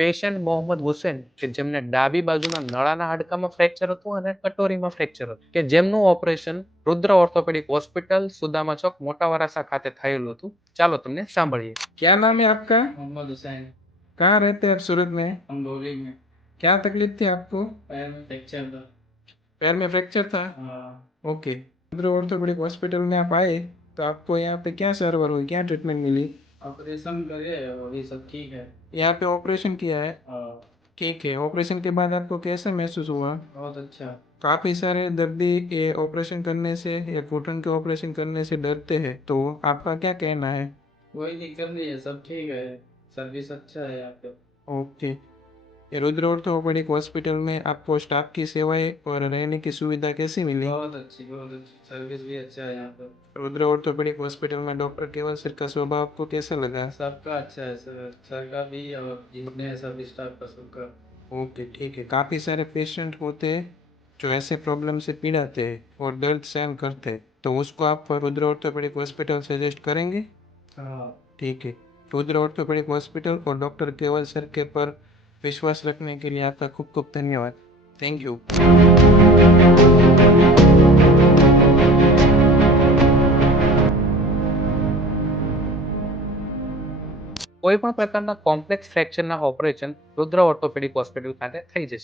Patient Mohammad Hussain કે જેમને ડાબી બાજુના નળાના હાડકામાં ફ્રેક્ચર હતું અને કટોરીમાં ફ્રેક્ચર હતું કે જેમનું ઓપરેશન રુદ્ર ઓર્થોપેડિક હોસ્પિટલ સુદામા ચોક મોટા વરાસા ખાતે થયેલું હતું। ચાલો તમને સાંભળીએ। क्या नाम है आपका? मोहम्मद हुसैन। कहाँ रहते हैं आप सूरत में? अंदौली में। क्या तकलीफ थी आपको? पैर में फ्रैक्चर था। पैर में फ्रैक्चर था? हाँ। ओके। रुद्र ऑर्थोपेडिक हॉस्पिटल में आप आए तो आपको यहाँ पे क्या सर्वर हुई, क्या ट्रीटमेंट मिली? ऑपरेशन करे अभी सब ठीक है। यहाँ पे ऑपरेशन किया है? हाँ। ठीक है। ऑपरेशन के बाद आपको कैसा महसूस हुआ? बहुत अच्छा। काफ़ी सारे दर्दी ये ऑपरेशन करने से या घुटन के ऑपरेशन करने से डरते हैं, तो आपका क्या कहना है? कोई दिक्कत नहीं है, सब ठीक है। सर्विस अच्छा है यहाँ पे। ओके। ये रुद्र ऑर्थोपेडिक हॉस्पिटल में आपको स्टाफ की सेवाएं और रहने की सुविधा कैसी मिली? बहुत अच्छी सर्विस भी अच्छा है यहाँ पे। रुद्र ऑर्थोपेडिक हॉस्पिटल में डॉक्टर केवल सर का स्वभाव आपको कैसा लगा? सबका अच्छा है सर का भी और जितने सब स्टाफ का सबका। ओके, ठीक है। काफ़ी सारे पेशेंट होते हैं जो ऐसे प्रॉब्लम से पीड़ाते हैं और दर्द सहन करते हैं, तो उसको आप रुद्र ऑर्थोपेडिक हॉस्पिटल सजेस्ट करेंगे? हाँ। ठीक है। रुद्र ऑर्थोपेडिक हॉस्पिटल और डॉक्टर केवल सर के पर विश्वास रखने के लिए आपका खूब खूब धन्यवाद। Thank you. કોઈ પણ પ્રકારના કોમ્પ્લેક્સ ફ્રેક્ચરના ઓપરેશન રુદ્ર ઓર્થોપેડિક હોસ્પિટલ ખાતે થઈ જશે।